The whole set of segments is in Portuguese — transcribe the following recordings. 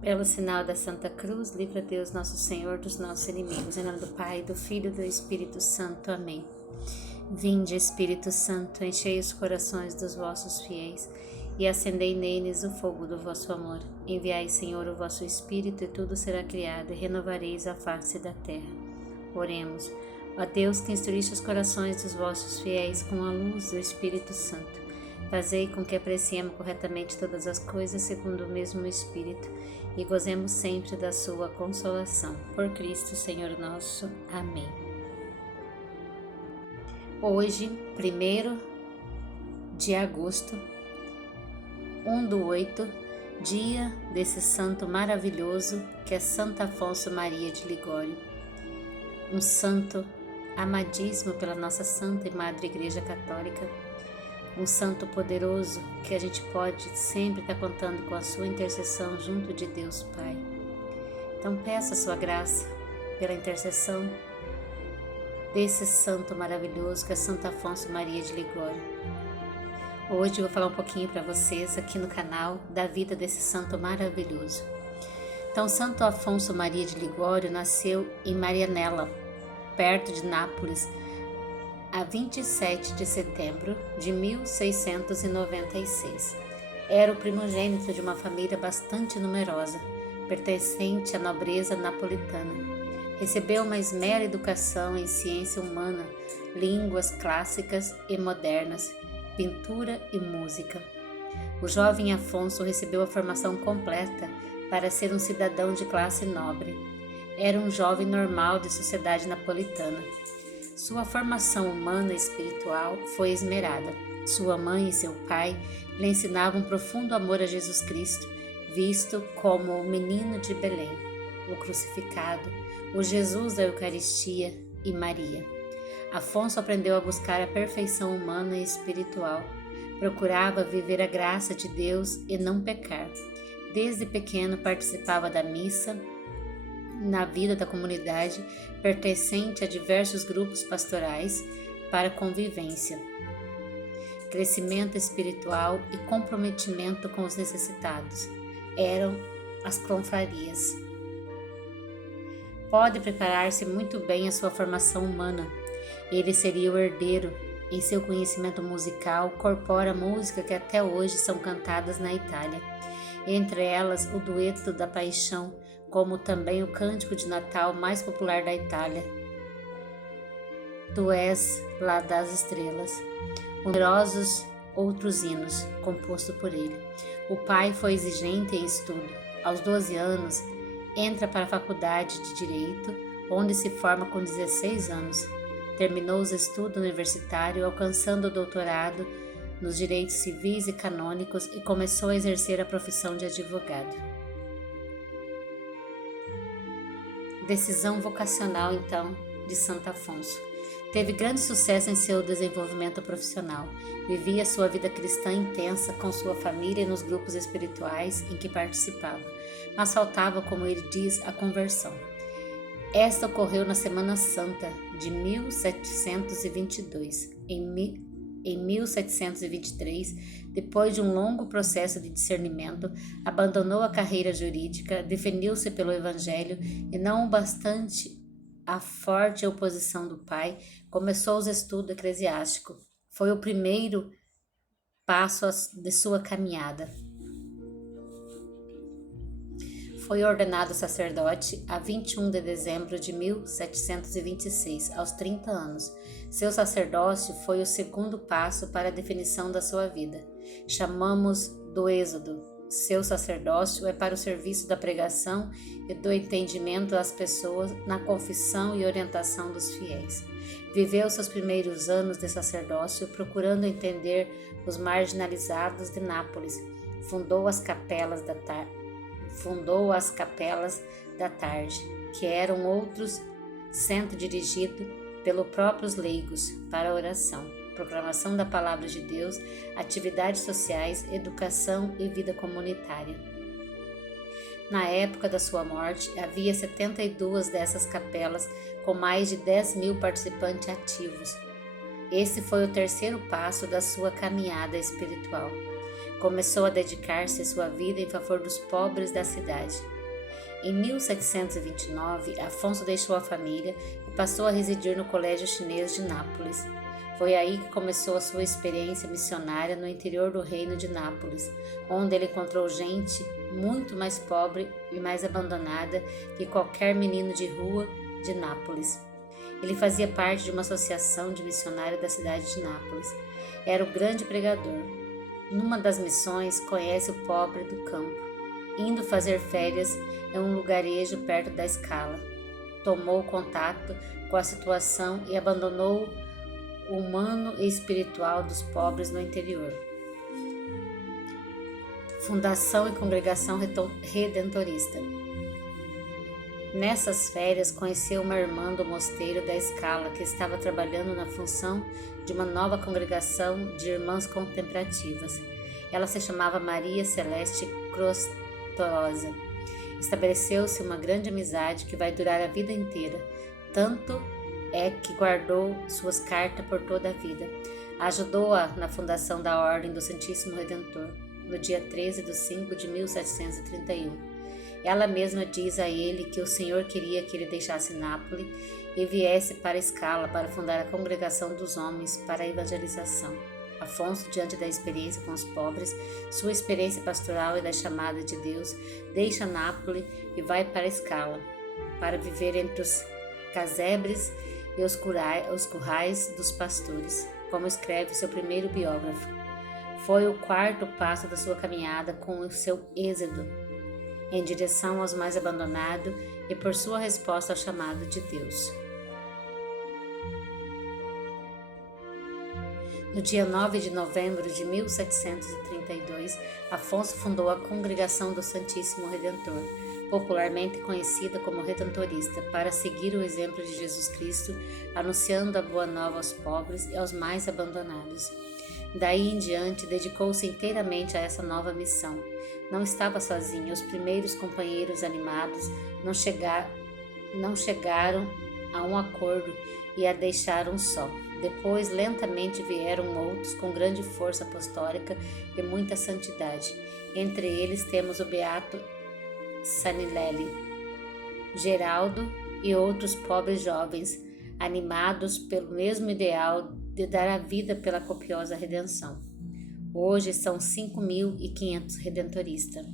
Pelo sinal da Santa Cruz, livra Deus nosso Senhor dos nossos inimigos. Em nome do Pai, do Filho e do Espírito Santo. Amém. Vinde, Espírito Santo, enchei os corações dos vossos fiéis e acendei neles o fogo do vosso amor. Enviai, Senhor, o vosso Espírito e tudo será criado e renovareis a face da terra. Oremos. Ó Deus, que instruíste os corações dos vossos fiéis com a luz do Espírito Santo, fazei com que apreciemos corretamente todas as coisas segundo o mesmo Espírito e gozemos sempre da sua consolação. Por Cristo, Senhor nosso. Amém. Hoje, 1º de agosto, 1/8, dia desse santo maravilhoso que é Santo Afonso Maria de Ligório, um santo amadíssimo pela nossa Santa e Madre Igreja Católica, um santo poderoso que a gente pode sempre estar contando com a sua intercessão junto de Deus Pai. Então peça a sua graça pela intercessão desse santo maravilhoso que é Santo Afonso Maria de Ligório. Hoje eu vou falar um pouquinho para vocês aqui no canal da vida desse santo maravilhoso. Então, Santo Afonso Maria de Ligório nasceu em Marianella, perto de Nápoles, a 27 de setembro de 1696. Era o primogênito de uma família bastante numerosa, pertencente à nobreza napolitana. Recebeu uma esmera educação em ciência humana, línguas clássicas e modernas, pintura e música. O jovem Afonso recebeu a formação completa para ser um cidadão de classe nobre. Era um jovem normal de sociedade napolitana. Sua formação humana e espiritual foi esmerada. Sua mãe e seu pai lhe ensinavam um profundo amor a Jesus Cristo, visto como o menino de Belém, o crucificado, o Jesus da Eucaristia e Maria. Afonso aprendeu a buscar a perfeição humana e espiritual. Procurava viver a graça de Deus e não pecar. Desde pequeno participava da missa, na vida da comunidade, pertencente a diversos grupos pastorais para convivência, crescimento espiritual e comprometimento com os necessitados. Eram as confrarias. Pode preparar-se muito bem a sua formação humana. Ele seria o herdeiro. Em seu conhecimento musical, corpora música que até hoje são cantadas na Itália. Entre elas, o dueto da Paixão, como também o cântico de Natal mais popular da Itália, Tu és lá das estrelas, numerosos outros hinos, composto por ele. O pai foi exigente em estudo. Aos 12 anos, entra para a faculdade de Direito, onde se forma com 16 anos. Terminou os estudos universitários, alcançando o doutorado nos direitos civis e canônicos e começou a exercer a profissão de advogado. Decisão vocacional, então, de Santo Afonso. Teve grande sucesso em seu desenvolvimento profissional. Vivia sua vida cristã intensa com sua família e nos grupos espirituais em que participava, mas faltava, como ele diz, a conversão. Esta ocorreu na Semana Santa de 1722. Em 1723, depois de um longo processo de discernimento, abandonou a carreira jurídica, definiu-se pelo Evangelho e, não bastante a forte oposição do pai, começou os estudos eclesiásticos. Foi o primeiro passo de sua caminhada. Foi ordenado sacerdote a 21 de dezembro de 1726, aos 30 anos. Seu sacerdócio foi o segundo passo para a definição da sua vida. Chamamos do Êxodo. Seu sacerdócio é para o serviço da pregação e do entendimento às pessoas na confissão e orientação dos fiéis. Viveu seus primeiros anos de sacerdócio procurando entender os marginalizados de Nápoles. Fundou as capelas da Tarde, que eram outros centro dirigido pelos próprios leigos para a oração, proclamação da palavra de Deus, atividades sociais, educação e vida comunitária. Na época da sua morte, havia 72 dessas capelas com mais de 10.000 participantes ativos. Esse foi o terceiro passo da sua caminhada espiritual. Começou a dedicar-se sua vida em favor dos pobres da cidade. Em 1729, Afonso deixou a família e passou a residir no Colégio Chinês de Nápoles. Foi aí que começou a sua experiência missionária no interior do reino de Nápoles, onde ele encontrou gente muito mais pobre e mais abandonada que qualquer menino de rua de Nápoles. Ele fazia parte de uma associação de missionários da cidade de Nápoles. Era o grande pregador. Numa das missões, conhece o pobre do campo, indo fazer férias em um lugarejo perto da Scala. Tomou contato com a situação e abandonou o humano e espiritual dos pobres no interior. Fundação e Congregação Redentorista. Nessas férias, conheceu uma irmã do mosteiro da Scala que estava trabalhando na função de uma nova congregação de irmãs contemplativas. Ela se chamava Maria Celeste Crostosa. Estabeleceu-se uma grande amizade que vai durar a vida inteira. Tanto é que guardou suas cartas por toda a vida. Ajudou-a na fundação da Ordem do Santíssimo Redentor, no dia 13 de 5 de 1731. Ela mesma diz a ele que o Senhor queria que ele deixasse Nápoles e viesse para Scala para fundar a Congregação dos Homens para a Evangelização. Afonso, diante da experiência com os pobres, sua experiência pastoral e da chamada de Deus, deixa Nápoles e vai para Scala, para viver entre os casebres e os currais dos pastores, como escreve seu primeiro biógrafo. Foi o quarto passo da sua caminhada com o seu êxodo em direção aos mais abandonados e por sua resposta ao chamado de Deus. No dia 9 de novembro de 1732, Afonso fundou a Congregação do Santíssimo Redentor, popularmente conhecida como Redentorista, para seguir o exemplo de Jesus Cristo, anunciando a boa nova aos pobres e aos mais abandonados. Daí em diante, dedicou-se inteiramente a essa nova missão. Não estava sozinho, os primeiros companheiros animados não chegaram a um acordo e a deixaram só. Depois, lentamente vieram outros com grande força apostólica e muita santidade. Entre eles temos o beato Sanilelli, Geraldo e outros pobres jovens, animados pelo mesmo ideal de dar a vida pela copiosa redenção. Hoje são 5.500 redentoristas.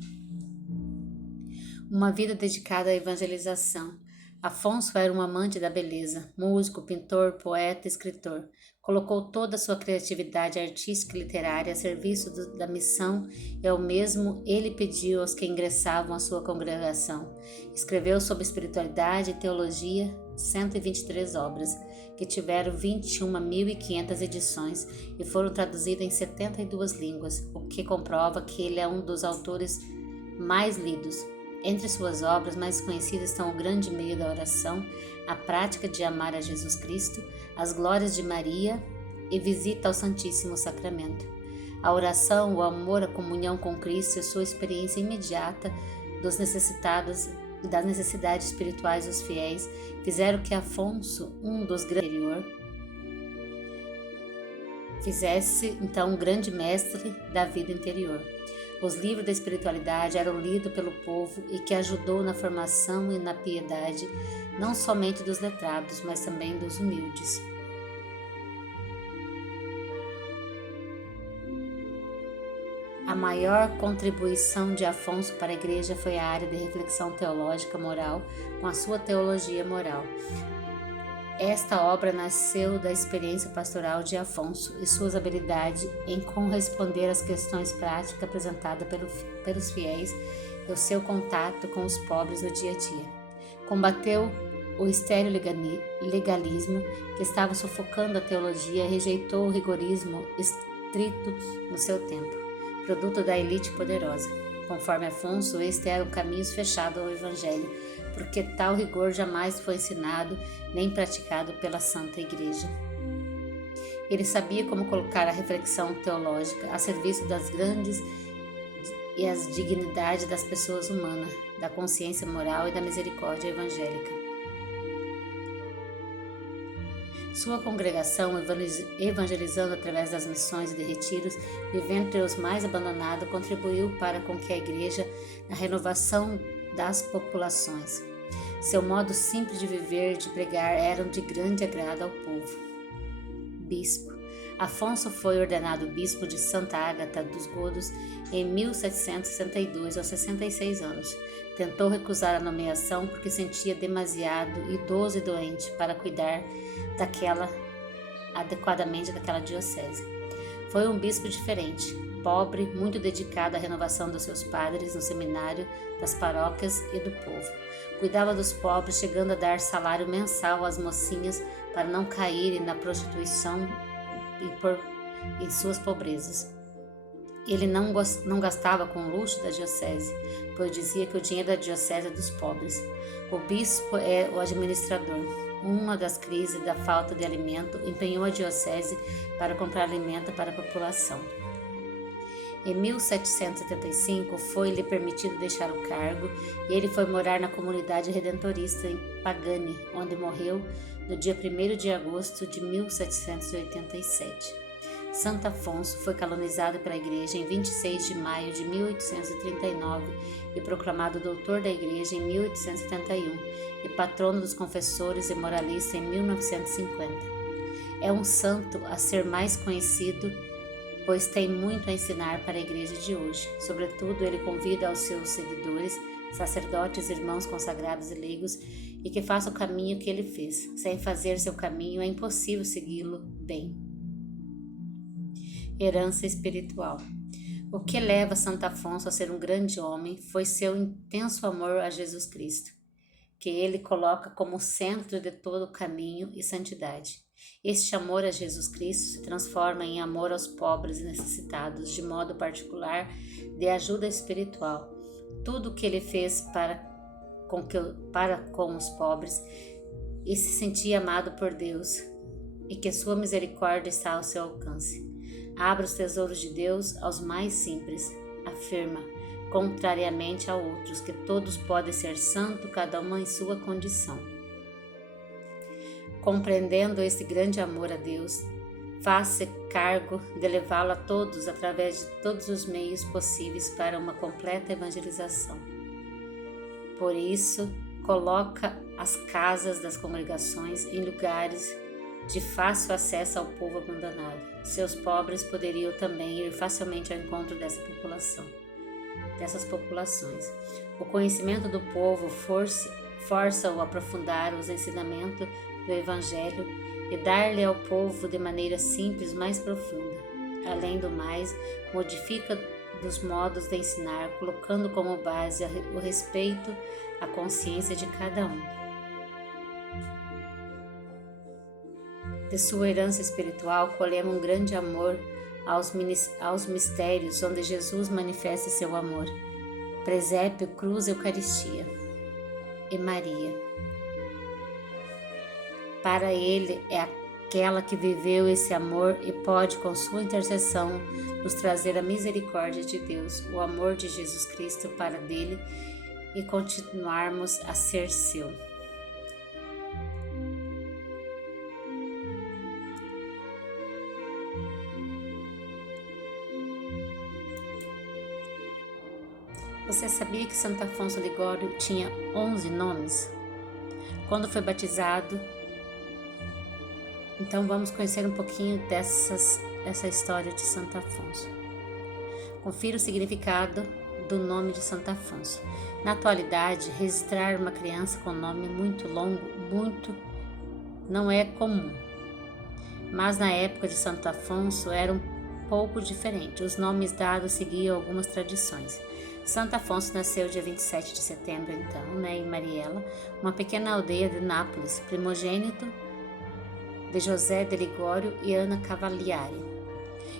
Uma vida dedicada à evangelização. Afonso era um amante da beleza, músico, pintor, poeta e escritor. Colocou toda a sua criatividade artística e literária a serviço da missão e ao mesmo ele pediu aos que ingressavam à sua congregação. Escreveu sobre espiritualidade e teologia 123 obras, que tiveram 21.500 edições e foram traduzidas em 72 línguas, o que comprova que ele é um dos autores mais lidos. Entre suas obras mais conhecidas estão o grande meio da oração, a prática de amar a Jesus Cristo, as glórias de Maria e visita ao Santíssimo Sacramento. A oração, o amor, a comunhão com Cristo e sua experiência imediata dos necessitados e das necessidades espirituais dos fiéis fizeram que Afonso, um dos grandes interior, fizesse então um grande mestre da vida interior. Os livros da espiritualidade eram lidos pelo povo e que ajudou na formação e na piedade, não somente dos letrados, mas também dos humildes. A maior contribuição de Afonso para a Igreja foi a área de reflexão teológica moral, com a sua teologia moral. Esta obra nasceu da experiência pastoral de Afonso e suas habilidades em corresponder às questões práticas apresentadas pelos fiéis e o seu contato com os pobres no dia a dia. Combateu o estéril legalismo que estava sufocando a teologia e rejeitou o rigorismo estrito no seu tempo, produto da elite poderosa. Conforme Afonso, este era um caminho fechado ao Evangelho, porque tal rigor jamais foi ensinado nem praticado pela Santa Igreja. Ele sabia como colocar a reflexão teológica a serviço das grandes e as dignidades das pessoas humanas, da consciência moral e da misericórdia evangélica. Sua congregação, evangelizando através das missões e de retiros, vivendo entre os mais abandonados, contribuiu para com que a igreja na renovação das populações. Seu modo simples de viver e de pregar eram de grande agrado ao povo. Bispo. Afonso foi ordenado bispo de Santa Ágata dos Godos em 1762, aos 66 anos. Tentou recusar a nomeação porque sentia demasiado idoso e doente para cuidar adequadamente daquela diocese. Foi um bispo diferente, pobre, muito dedicado à renovação dos seus padres no seminário, das paróquias e do povo. Cuidava dos pobres, chegando a dar salário mensal às mocinhas para não caírem na prostituição e suas pobrezas. Ele não gastava com o luxo da diocese, pois dizia que o dinheiro da diocese é dos pobres. O bispo é o administrador. Uma das crises da falta de alimento empenhou a diocese para comprar alimento para a população. Em 1775 foi-lhe permitido deixar o cargo e ele foi morar na comunidade redentorista em Pagani, onde morreu no dia 1º de agosto de 1787. Santo Afonso foi canonizado pela Igreja em 26 de maio de 1839 e proclamado doutor da Igreja em 1871 e patrono dos confessores e moralistas em 1950. É um santo a ser mais conhecido, pois tem muito a ensinar para a Igreja de hoje. Sobretudo, ele convida aos seus seguidores, sacerdotes, irmãos consagrados e leigos, e que façam o caminho que ele fez. Sem fazer seu caminho, é impossível segui-lo bem. Herança espiritual. O que leva Santo Afonso a ser um grande homem foi seu intenso amor a Jesus Cristo, que ele coloca como centro de todo o caminho e santidade. Este amor a Jesus Cristo se transforma em amor aos pobres e necessitados, de modo particular de ajuda espiritual. Tudo o que ele fez para com os pobres e se sentia amado por Deus e que sua misericórdia está ao seu alcance. Abra os tesouros de Deus aos mais simples, afirma, contrariamente a outros, que todos podem ser santos, cada um em sua condição. Compreendendo esse grande amor a Deus, faz-se cargo de levá-lo a todos através de todos os meios possíveis para uma completa evangelização. Por isso, coloca as casas das congregações em lugares de fácil acesso ao povo abandonado. Seus pobres poderiam também ir facilmente ao encontro dessas populações. O conhecimento do povo força-o a aprofundar os ensinamentos do Evangelho e dar-lhe ao povo de maneira simples mais profunda. Além do mais, modifica dos modos de ensinar, colocando como base o respeito à consciência de cada um. De sua herança espiritual, colhemos um grande amor aos mistérios onde Jesus manifesta seu amor. Presépio, cruz, Eucaristia e Maria. Para ele é aquela que viveu esse amor e pode, com sua intercessão, nos trazer a misericórdia de Deus, o amor de Jesus Cristo para dele e continuarmos a ser seu. Você sabia que Santo Afonso Ligório tinha 11 nomes? Quando foi batizado? Então vamos conhecer um pouquinho dessa história de Santo Afonso. Confira o significado do nome de Santo Afonso. Na atualidade, registrar uma criança com nome muito longo não é comum. Mas na época de Santo Afonso era um pouco diferente. Os nomes dados seguiam algumas tradições. Santo Afonso nasceu dia 27 de setembro, em Mariella, uma pequena aldeia de Nápoles, primogênito de José de Ligório e Ana Cavaliari.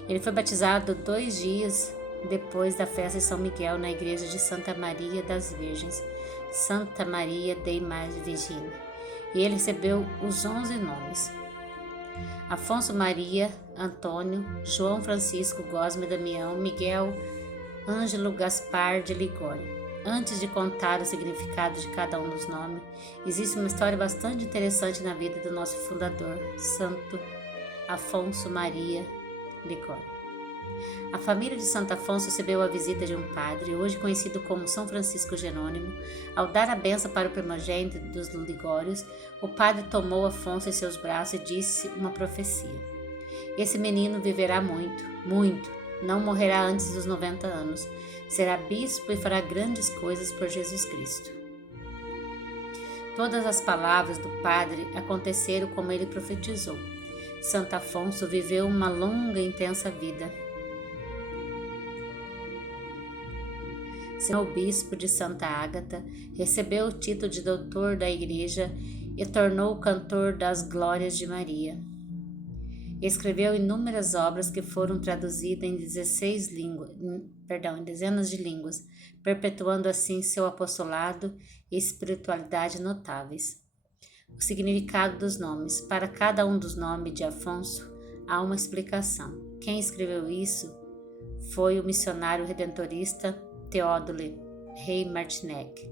Ele foi batizado 2 dias depois da festa de São Miguel na igreja de Santa Maria das Virgens, Santa Maria dei Mars Virginia, e ele recebeu os 11 nomes: Afonso Maria, Antônio, João Francisco, Cosme, Damião, Miguel, Ângelo, Gaspar de Ligório. Antes de contar o significado de cada um dos nomes, existe uma história bastante interessante na vida do nosso fundador, Santo Afonso Maria Ligório. A família de Santo Afonso recebeu a visita de um padre, hoje conhecido como São Francisco Jerônimo. Ao dar a bênção para o primogênito dos Ligórios, o padre tomou Afonso em seus braços e disse uma profecia: "Esse menino viverá muito, muito, não morrerá antes dos 90 anos. Será bispo e fará grandes coisas por Jesus Cristo." Todas as palavras do padre aconteceram como ele profetizou. Santo Afonso viveu uma longa e intensa vida. Sendo bispo de Santa Ágata, recebeu o título de doutor da Igreja e tornou cantor das glórias de Maria. Escreveu inúmeras obras que foram traduzidas em dezenas de línguas, perpetuando assim seu apostolado e espiritualidade notáveis. O significado dos nomes. Para cada um dos nomes de Afonso, há uma explicação. Quem escreveu isso foi o missionário redentorista Théodule Rey Martinec,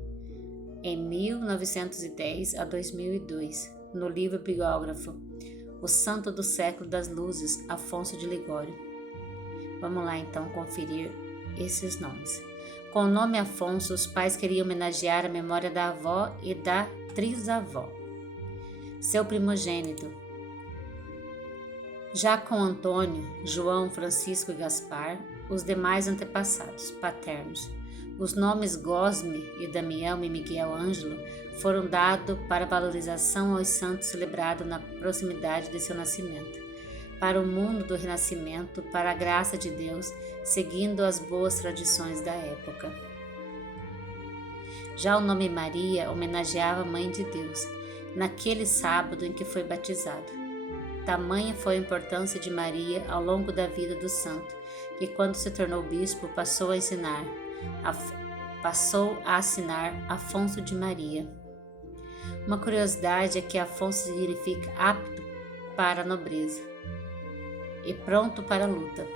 em 1910 a 2002, no livro biógrafo O Santo do Século das Luzes, Afonso de Ligório. Vamos lá então conferir esses nomes. Com o nome Afonso, os pais queriam homenagear a memória da avó e da trisavó. Seu primogênito. Já com Antônio, João, Francisco e Gaspar, os demais antepassados paternos. Os nomes Gosme e Damião e Miguel Ângelo foram dados para valorização aos santos celebrados na proximidade de seu nascimento, para o mundo do renascimento, para a graça de Deus, seguindo as boas tradições da época. Já o nome Maria homenageava a Mãe de Deus, naquele sábado em que foi batizado. Tamanha foi a importância de Maria ao longo da vida do santo, que quando se tornou bispo passou a assinar Afonso de Maria. Uma curiosidade é que Afonso significa apto para a nobreza e pronto para a luta.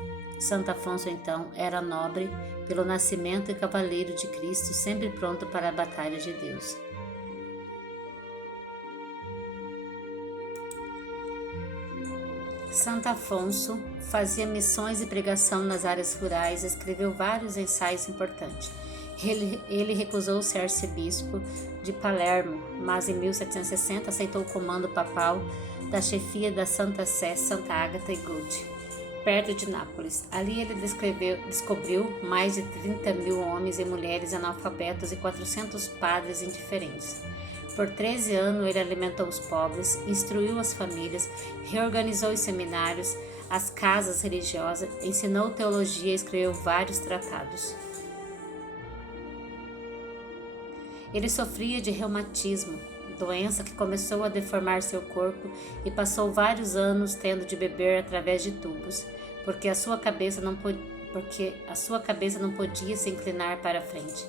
Santo Afonso, então, era nobre pelo nascimento e cavaleiro de Cristo, sempre pronto para a batalha de Deus. Santo Afonso fazia missões e pregação nas áreas rurais, escreveu vários ensaios importantes. Ele recusou ser arcebispo de Palermo, mas em 1760 aceitou o comando papal da chefia da Santa Sé, Santa Ágata e Gude, perto de Nápoles. Ali ele descobriu mais de 30.000 homens e mulheres analfabetos e 400 padres indiferentes. Por 13 anos ele alimentou os pobres, instruiu as famílias, reorganizou os seminários, as casas religiosas, ensinou teologia e escreveu vários tratados. Ele sofria de reumatismo, doença que começou a deformar seu corpo e passou vários anos tendo de beber através de tubos, porque a sua cabeça não podia se inclinar para a frente.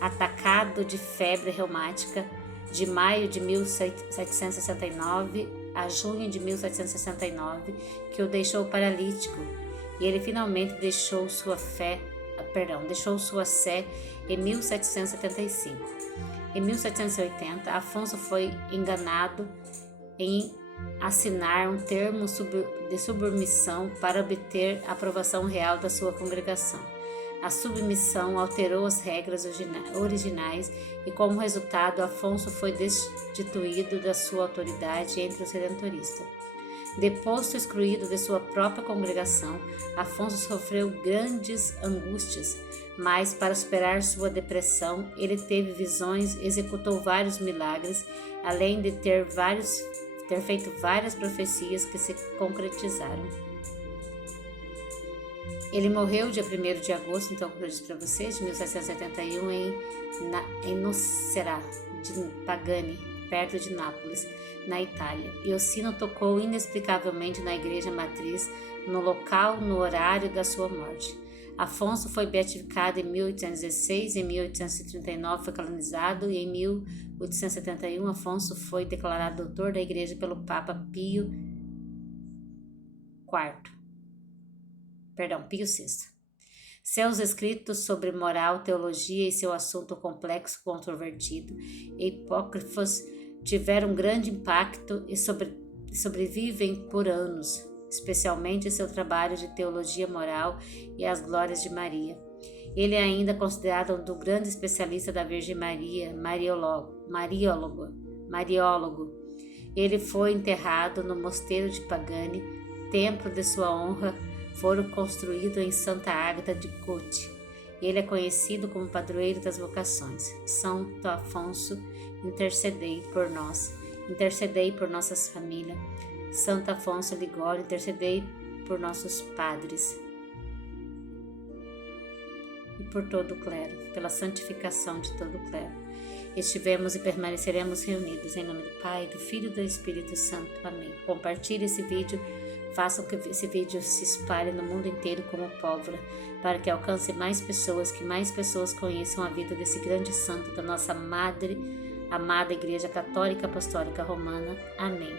Atacado de febre reumática, de maio de 1769 a junho de 1769, que o deixou paralítico, e ele finalmente deixou sua sé em 1775. Em 1780, Afonso foi enganado em assinar um termo de submissão para obter a aprovação real da sua congregação. A submissão alterou as regras originais e, como resultado, Afonso foi destituído da sua autoridade entre os redentoristas. Deposto excluído de sua própria congregação, Afonso sofreu grandes angústias, mas para superar sua depressão, ele teve visões, executou vários milagres, além de ter feito várias profecias que se concretizaram. Ele morreu dia 1º de agosto, então como eu disse para vocês, de 1771 em Nocera de Pagani, perto de Nápoles, na Itália. E o sino tocou inexplicavelmente na igreja matriz, no local, no horário da sua morte. Afonso foi beatificado em 1816, em 1839 foi canonizado e em 1871 Afonso foi declarado doutor da igreja pelo Papa Pio VI. Seus escritos sobre moral, teologia e seu assunto complexo, controvertido e hipócrifos tiveram grande impacto e sobrevivem por anos, especialmente seu trabalho de teologia moral e as glórias de Maria. Ele é ainda considerado um grande especialista da Virgem Maria, mariólogo. Ele foi enterrado no mosteiro de Pagani, templo de sua honra, foram construído em Santa Ágata de Cote. Ele é conhecido como padroeiro das vocações. Santo Afonso, intercedei por nós. Intercedei por nossas famílias. Santo Afonso Ligório, intercedei por nossos padres e por todo o clero, pela santificação de todo o clero. Estivemos e permaneceremos reunidos em nome do Pai, do Filho e do Espírito Santo. Amém. Compartilhe esse vídeo, façam que esse vídeo se espalhe no mundo inteiro como pólvora, para que alcance mais pessoas, que mais pessoas conheçam a vida desse grande santo da nossa amada Igreja Católica Apostólica Romana. Amém.